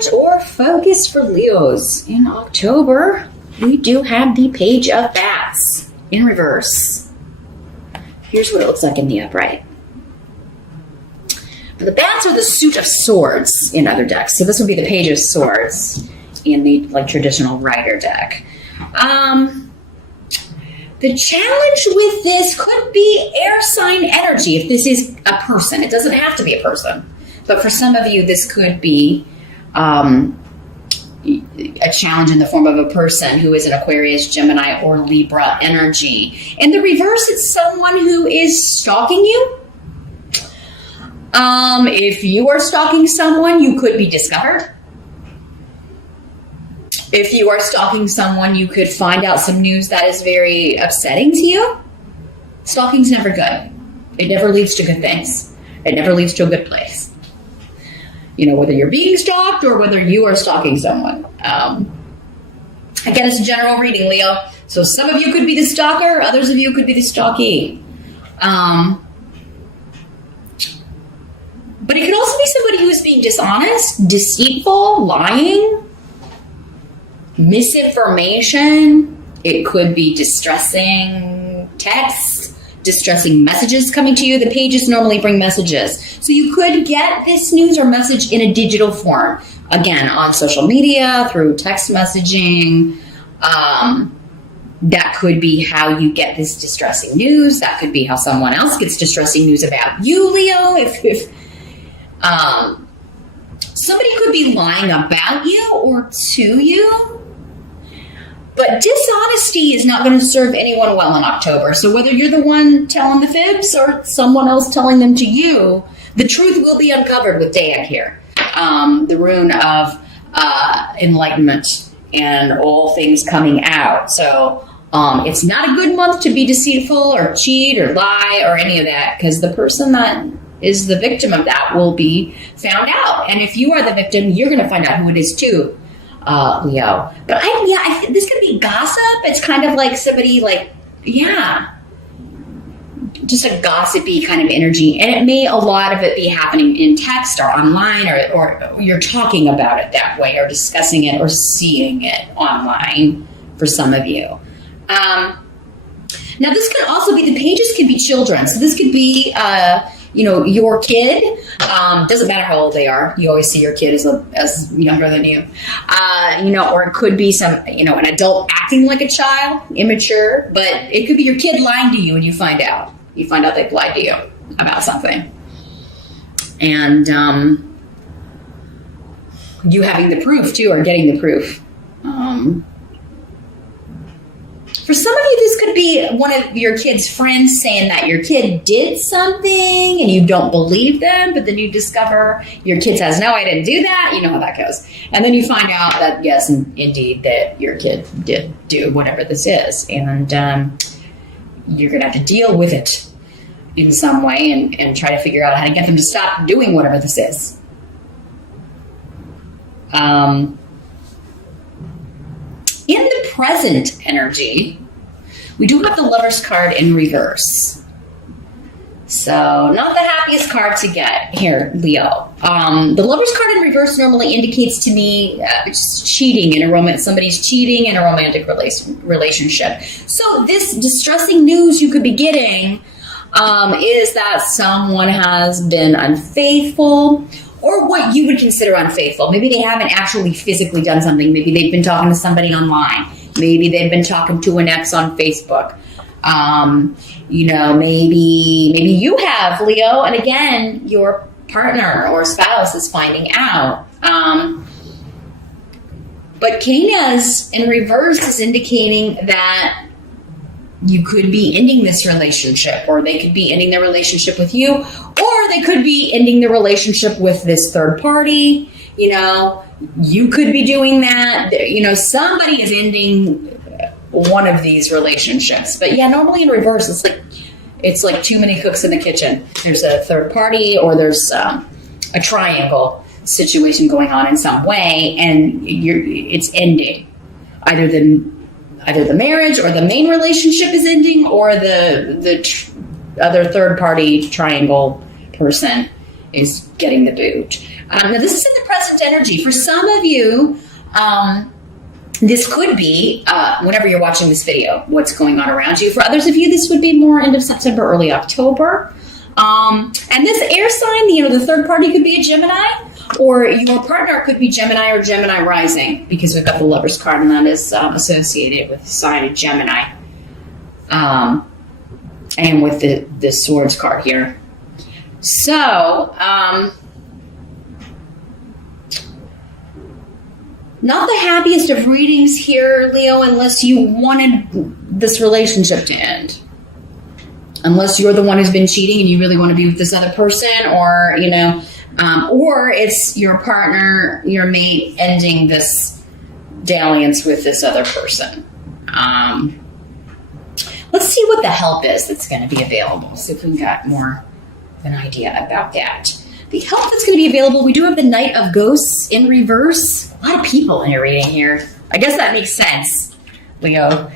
challenge or focus for Leos in October, we do have the Page of Bats in reverse. Here's what it looks like in the upright. The bats are the suit of swords in other decks. So this would be the Page of Swords in the traditional Rider deck. The challenge with this could be air sign energy if this is a person. It doesn't have to be a person. But for some of you, this could be a challenge in the form of a person who is an Aquarius, Gemini, or Libra energy. In the reverse, it's someone who is stalking you. If you are stalking someone, you could be discovered. If you are stalking someone, you could find out some news that is very upsetting to you. Stalking's never good. It never leads to good things. It never leads to a good place. Whether you're being stalked or whether you are stalking someone. Again, it's a general reading, Leo. So some of you could be the stalker, others of you could be the stalkee. But it could also be somebody who is being dishonest, deceitful, lying, misinformation. It could be distressing texts, distressing messages coming to you. The pages normally bring messages. So you could get this news or message in a digital form. Again, on social media, through text messaging. That could be how you get this distressing news. That could be how someone else gets distressing news about you, Leo. Somebody could be lying about you or to you. But dishonesty is not going to serve anyone well in October. So whether you're the one telling the fibs or someone else telling them to you, the truth will be uncovered with Dayak here. The rune of enlightenment and all things coming out. So it's not a good month to be deceitful or cheat or lie or any of that, because the person that is the victim of that will be found out. And if you are the victim, you're going to find out who it is too. Leo. But this could be gossip. It's kind of like somebody just a gossipy kind of energy. And a lot of it be happening in text or online or you're talking about it that way or discussing it or seeing it online for some of you. Now this could also be, the pages could be children. So this could be, your kid, doesn't matter how old they are. You always see your kid as younger than you, or it could be an adult acting like a child, immature, but it could be your kid lying to you and you find out they've lied to you about something. And, you having the proof too, or getting the proof. For some of you, this could be one of your kid's friends saying that your kid did something and you don't believe them, but then you discover your kid says, no, I didn't do that. You know how that goes. And then you find out that, yes, indeed, that your kid did do whatever this is. And you're going to have to deal with it in some way and try to figure out how to get them to stop doing whatever this is. In the present energy, we do have the Lover's card in reverse. So not the happiest card to get here, Leo. The Lover's card in reverse normally indicates to me just cheating in a romance. Somebody's cheating in a romantic relationship. So this distressing news you could be getting is that someone has been unfaithful, or what you would consider unfaithful. Maybe they haven't actually physically done something. Maybe they've been talking to somebody online. Maybe they've been talking to an ex on Facebook. Maybe you have, Leo, and again, your partner or spouse is finding out. But Canas in reverse is indicating that you could be ending this relationship, or they could be ending their relationship with you, or they could be ending the relationship with this third party. You could be doing that. Somebody is ending one of these relationships. But yeah, normally in reverse, it's like too many cooks in the kitchen. There's a third party, or there's a triangle situation going on in some way, and it's ending. Either the marriage or the main relationship is ending, or the other third party triangle person is getting the boot. Now, this is in the present energy. For some of you, this could be, whenever you're watching this video, what's going on around you. For others of you, this would be more end of September, early October. And this air sign, the third party could be a Gemini, or your partner could be Gemini or Gemini rising, because we've got the Lover's card, and that is associated with the sign of Gemini. And with the Swords card here. So, not the happiest of readings here, Leo, unless you wanted this relationship to end. Unless you're the one who's been cheating and you really want to be with this other person, or, or it's your partner, your mate, ending this dalliance with this other person. Let's see what the help is that's going to be available. See if we've got more of an idea about that. The help that's going to be available, we do have the Knight of Ghosts in reverse. A lot of people in your reading here. I guess that makes sense, Leo,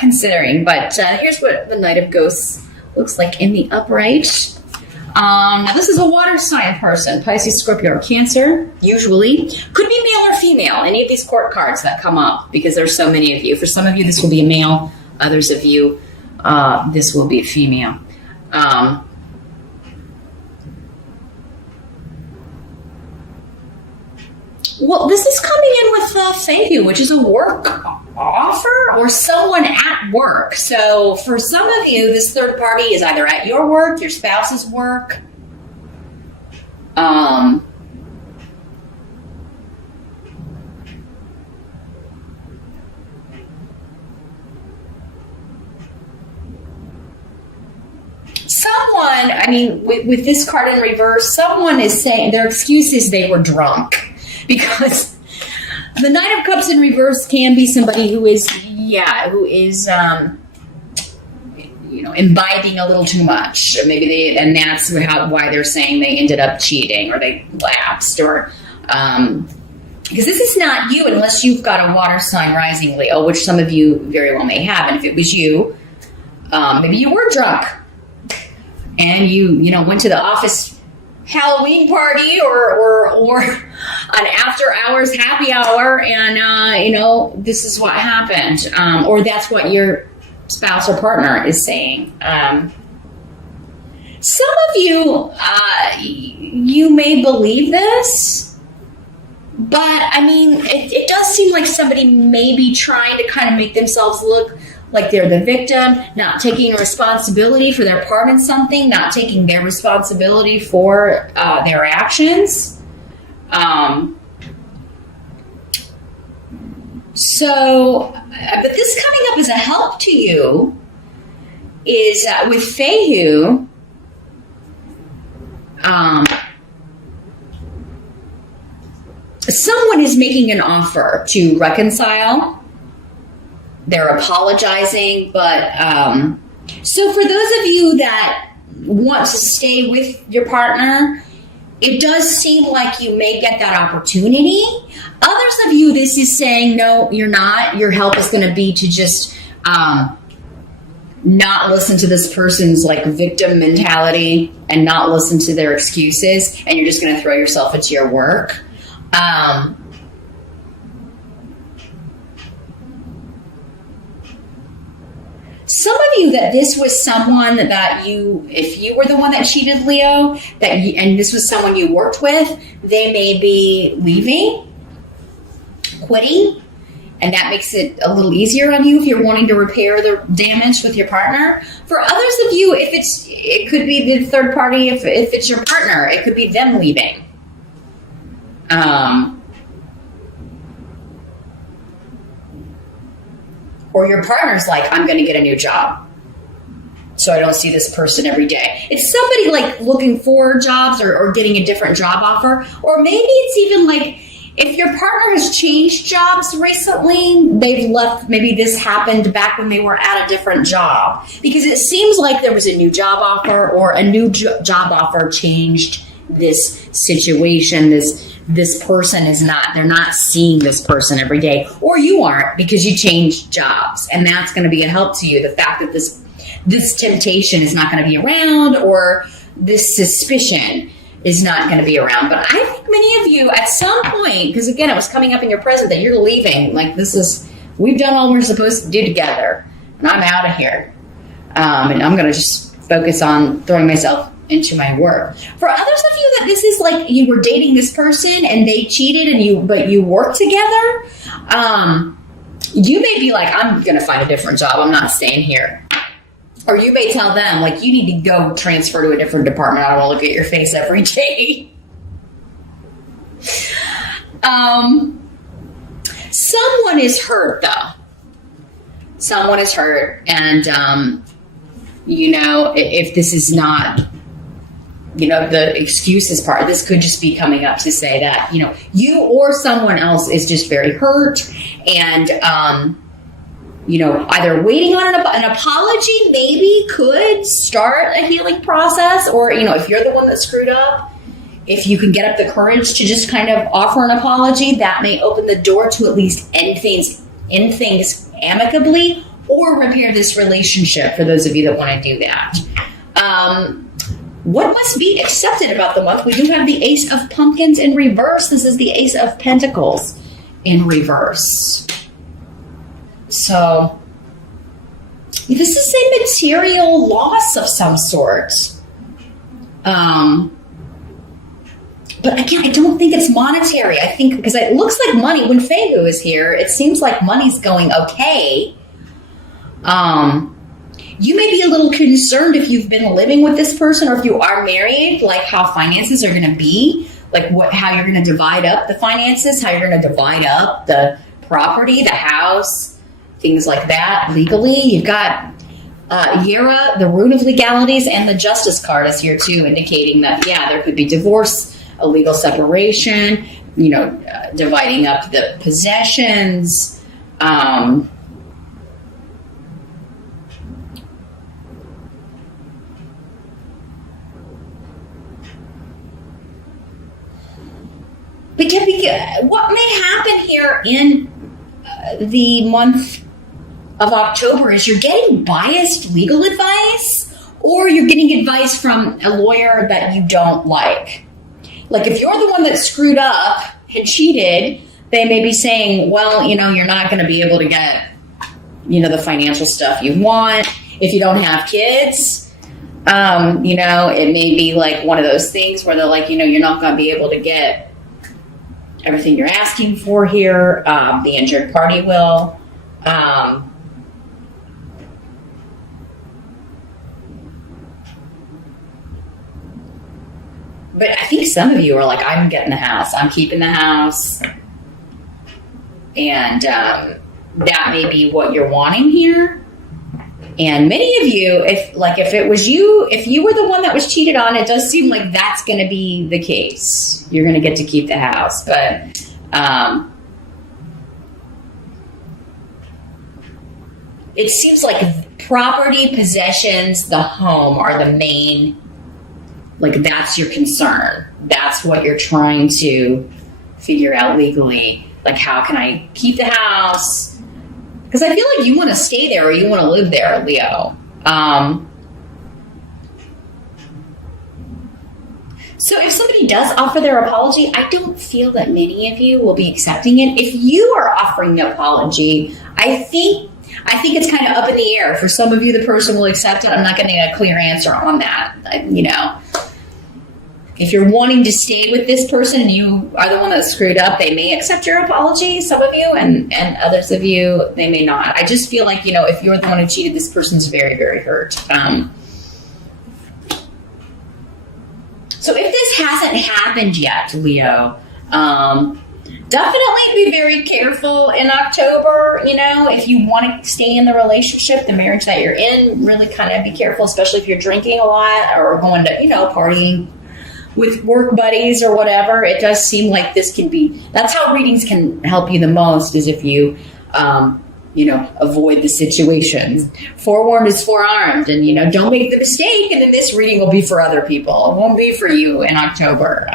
considering. But here's what the Knight of Ghosts looks like in the upright. Now, this is a water sign person, Pisces, Scorpio, or Cancer, usually. Could be male or female, any of these court cards that come up, because there's so many of you. For some of you, this will be a male. Others of you, this will be a female. Well, this is coming in with Feihu, which is a work offer or someone at work. So for some of you, this third party is either at your work, your spouse's work. Someone, with this card in reverse, someone is saying their excuse is they were drunk. Because the Knight of Cups in reverse can be somebody who is imbibing a little too much. Or maybe and that's why they're saying they ended up cheating, or they lapsed, or because this is not you unless you've got a water sign rising, Leo, which some of you very well may have. And if it was you, maybe you were drunk and you went to the office Halloween party or an after hours happy hour, and this is what happened, or that's what your spouse or partner is saying. Some of you, you may believe this, but it does seem like somebody may be trying to kind of make themselves look like they're the victim, not taking responsibility for their part in something, not taking their responsibility for their actions. But this coming up as a help to you is with Feihu, someone is making an offer to reconcile. They're apologizing, but so for those of you that want to stay with your partner, it does seem like you may get that opportunity. Others of you, this is saying, no, you're not. Your help is going to be to just not listen to this person's victim mentality and not listen to their excuses, and you're just going to throw yourself into your work. Some of you that this was someone that if you were the one that cheated, Leo, and this was someone you worked with, they may be leaving, quitting, and that makes it a little easier on you if you're wanting to repair the damage with your partner. For others of you, it could be the third party. If it's your partner, it could be them leaving. Or your partner's like, I'm going to get a new job, so I don't see this person every day. It's somebody looking for jobs or getting a different job offer. Or maybe it's even if your partner has changed jobs recently, they've left, maybe this happened back when they were at a different job. Because it seems like there was a new job offer, or a new job offer changed this situation. This person they're not seeing this person every day, or you aren't because you changed jobs, and that's going to be a help to you. The fact that this temptation is not going to be around, or this suspicion, is not going to be around. But I think many of you at some point, because again, it was coming up in your present that you're leaving. Like we've done all we're supposed to do together, and I'm out of here. And I'm going to just focus on throwing myself into my work. For others of you that this is like you were dating this person and they cheated but you worked together, you may be like, I'm going to find a different job. I'm not staying here. Or you may tell them, like, you need to go transfer to a different department. I don't want to look at your face every day. Someone is hurt, though. Someone is hurt. And, if this is not, the excuses part, this could just be coming up to say that, you or someone else is just very hurt. And, either waiting on an apology maybe could start a healing process, or, if you're the one that screwed up, if you can get up the courage to just kind of offer an apology, that may open the door to at least end things amicably or repair this relationship for those of you that want to do that. What must be accepted about the month? We do have the Ace of Pumpkins in reverse. This is the Ace of Pentacles in reverse. So this is a material loss of some sort. But again, I don't think it's monetary. I think because it looks like money, when Feihu is here, it seems like money's going okay. You may be a little concerned if you've been living with this person or if you are married, like how finances are going to be, like how you're going to divide up the finances, how you're going to divide up the property, the house, things like that legally. You've got Yera, the rune of legalities, and the Justice card is here too, indicating that, there could be divorce, a legal separation, dividing up the possessions. What may happen here in the month of October is you're getting biased legal advice, or you're getting advice from a lawyer that you don't like. Like if you're the one that screwed up and cheated, they may be saying, well, you're not going to be able to get, the financial stuff you want if you don't have kids. It may be like one of those things where they're like, you're not going to be able to get everything you're asking for here. The injured party will. But I think some of you are like, I'm getting the house. I'm keeping the house. And that may be what you're wanting here. And many of you, if it was you, if you were the one that was cheated on, it does seem like that's going to be the case. You're going to get to keep the house. But it seems like property, possessions, the home are the main, that's your concern. That's what you're trying to figure out legally. Like, how can I keep the house? Because I feel like you want to stay there or you want to live there, Leo. So if somebody does offer their apology, I don't feel that many of you will be accepting it. If you are offering the apology, I think it's kind of up in the air. For some of you, the person will accept it. I'm not getting a clear answer on that. If you're wanting to stay with this person and you are the one that screwed up, they may accept your apology, some of you, and others of you, they may not. I just feel like, if you're the one who cheated, this person's very, very hurt. So if this hasn't happened yet, Leo, definitely be very careful in October. If you want to stay in the relationship, the marriage that you're in, really kind of be careful, especially if you're drinking a lot or going to, partying with work buddies or whatever. It does seem like this can be, that's how readings can help you the most, is if you, avoid the situation. Forewarned is forearmed, and, don't make the mistake. And then this reading will be for other people. It won't be for you in October.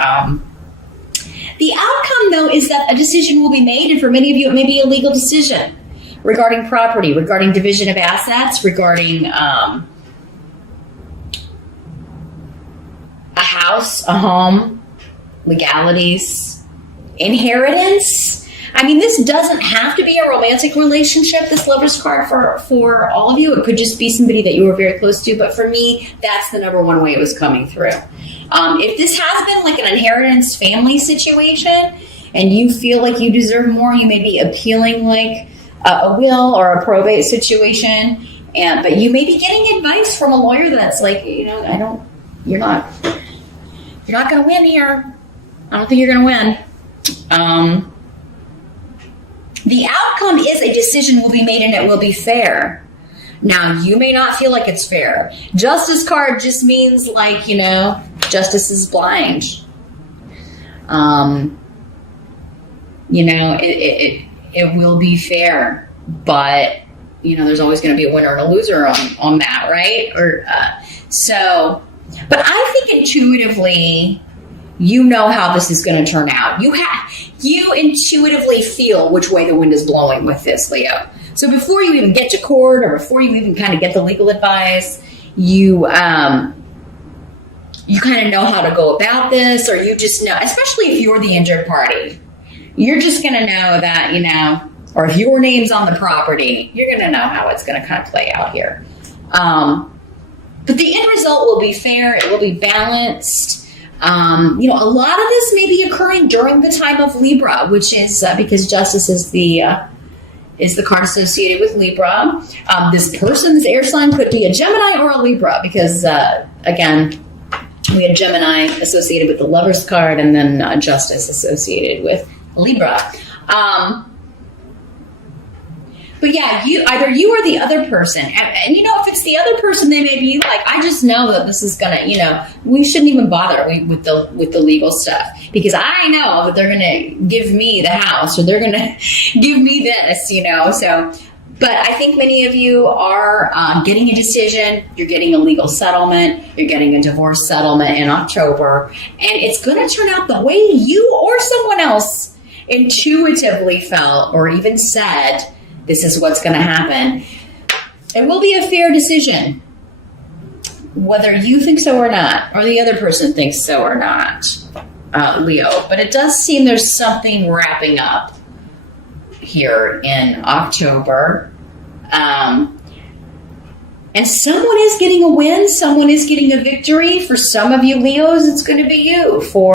The outcome, though, is that a decision will be made, and for many of you, it may be a legal decision regarding property, regarding division of assets, regarding a house house, a home, legalities, inheritance. I mean, this doesn't have to be a romantic relationship, this Lover's card for all of you. It could just be somebody that you were very close to. But for me, that's the number one way it was coming through. If this has been like an inheritance family situation and you feel like you deserve more, you may be appealing like a will or a probate situation. But you may be getting advice from a lawyer that's like, you're not going to win here. I don't think you're going to win. The outcome is a decision will be made and it will be fair. Now, you may not feel like it's fair. Justice card just means like, justice is blind. It will be fair, but there's always going to be a winner and a loser on that, right? But I think intuitively, how this is going to turn out. You intuitively feel which way the wind is blowing with this, Leo. So before you even get to court or before you even kind of get the legal advice, you kind of know how to go about this, or you just know, especially if you're the injured party, you're just going to know that, or if your name's on the property, you're going to know how it's going to kind of play out here. But the end result will be fair. It will be balanced. A lot of this may be occurring during the time of Libra, which is because justice is the card associated with Libra. This person's air sign could be a Gemini or a Libra because, again, we had Gemini associated with the Lover's card and then justice associated with Libra. But yeah, either you or the other person. And if it's the other person, they may be like, I just know that this is going to, we shouldn't even bother with the legal stuff because I know that they're going to give me the house or they're going to give me this, So, but I think many of you are getting a decision. You're getting a legal settlement. You're getting a divorce settlement in October. And it's going to turn out the way you or someone else intuitively felt or even said, this is what's going to happen. It will be a fair decision, whether you think so or not, or the other person thinks so or not, Leo. But it does seem there's something wrapping up here in October. And someone is getting a win. Someone is getting a victory. For some of you Leos, it's going to be you. For